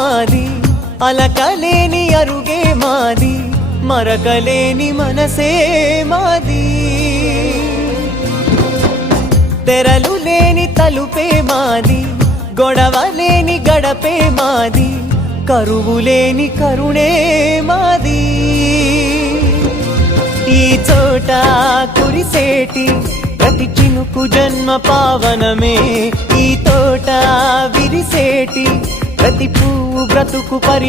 మాది. అలకలేని అరుగే మాది. మరకలేని మనసే మాది. తెరలు లేని తలుపే మాది. గొడవ లేని గడపే మాది. కరువు లేని కరుణే మాది. ఈ చోట కురిసేటి ప్రతి చినుకు జన్మ పావనమే. ఈ తోట విరిసేటి ప్రతి పువ్వు బ్రతుకు పరి